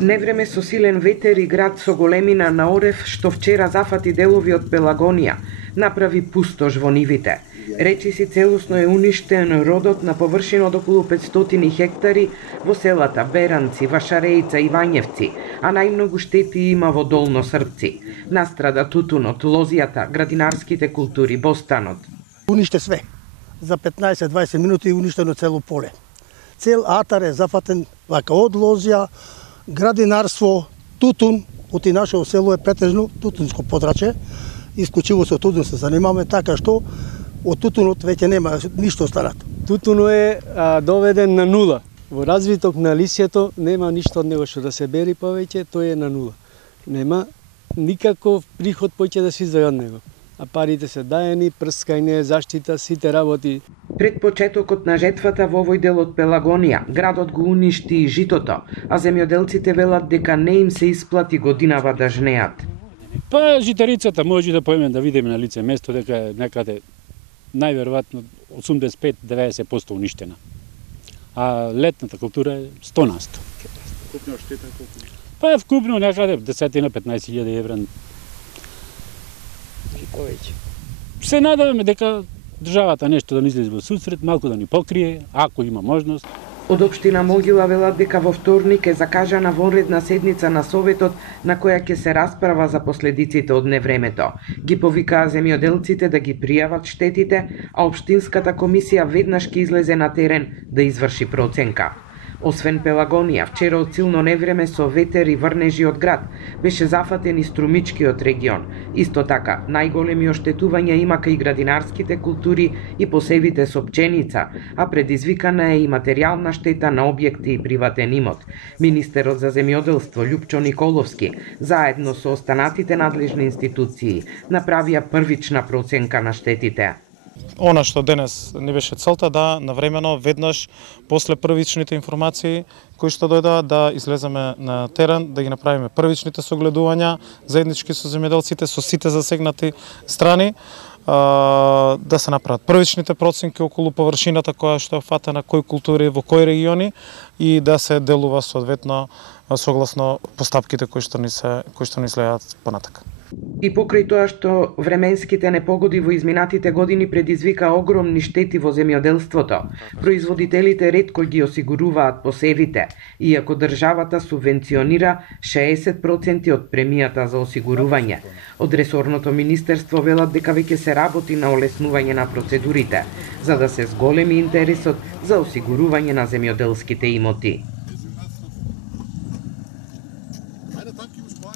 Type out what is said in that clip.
Невреме со силен ветер и град со големина на орев што вчера зафати делови од Пелагонија, направи пустош во нивите. Речиси целосно е уништен родот на површина од околу 500 хектари во селата Беранци, Вашареица и Вањевци, а најмногу штети има во Долно Српци. Настрада тутунот, лозијата, градинарските култури, бостанот. Униште све. За 15-20 минути е уништено цело поле. Цел атар е зафатен вака од лозија, градинарство, тутун, оти нашето село е претежно тутунско подрачје, исклучиво со тутун се занимаваме, така што од тутунот веќе нема ништо останато. Тутунот е доведен на нула. Во развиток на лисјето нема ништо од него што да се бери повеќе, тој е на нула. Нема никаков приход поќе да се извади од него. А парите се даени, прскање, заштита, сите работи. Пред почетокот на жетвата во овој дел од Пелагонија, градот го уништи и житото, а земјоделците велат дека не им се исплати годинава да жнеат. Па житарицата може да поеме да видиме на лице место дека е некаде најверојатно 85-90% уништена. А летната култура е 100%. Вкупно штета колку? Па вкупно некаде 10-15.000 евра. И повеќе. Се надеваме дека државата нешто да ни излезе во сусрет, малку да ни покрие, ако има можност. Од општина Могила велат дека во вторник е закажана вонредна седница на Советот на која ќе се расправа за последиците од невремето. Ги повикаа земјоделците да ги пријават штетите, а општинската комисија веднаш ќе излезе на терен да изврши проценка. Освен Пелагонија, вчера од силно невреме со ветер и врнежи од град, беше зафатен и струмичкиот регион. Исто така, најголеми оштетувања има кај градинарските култури и посевите со пченица, а предизвикана е и материјална штета на објекти и приватен имот. Министерот за земјоделство Љупчо Николовски, заедно со останатите надлежни институции, направија првична проценка на штетите. Она што денес не беше целта, да навремено веднаш после првичните информации кои што дојдоа да излеземе на терен, да ги направиме првичните согледувања заеднички со земјоделците, со сите засегнати страни, да се направат првичните проценки околу површината која што е фатена, кои култури во кои региони и да се делува соодветно согласно постапките кои што ни следат понатака. И покрај тоа што временските непогоди во изминатите години предизвика огромни штети во земјоделството, производителите ретко ги осигуруваат посевите, иако државата субвенционира 60% од премијата за осигурување. Од ресорното министерство велат дека веќе се работи на олеснување на процедурите, за да се зголеми интересот за осигурување на земјоделските имоти.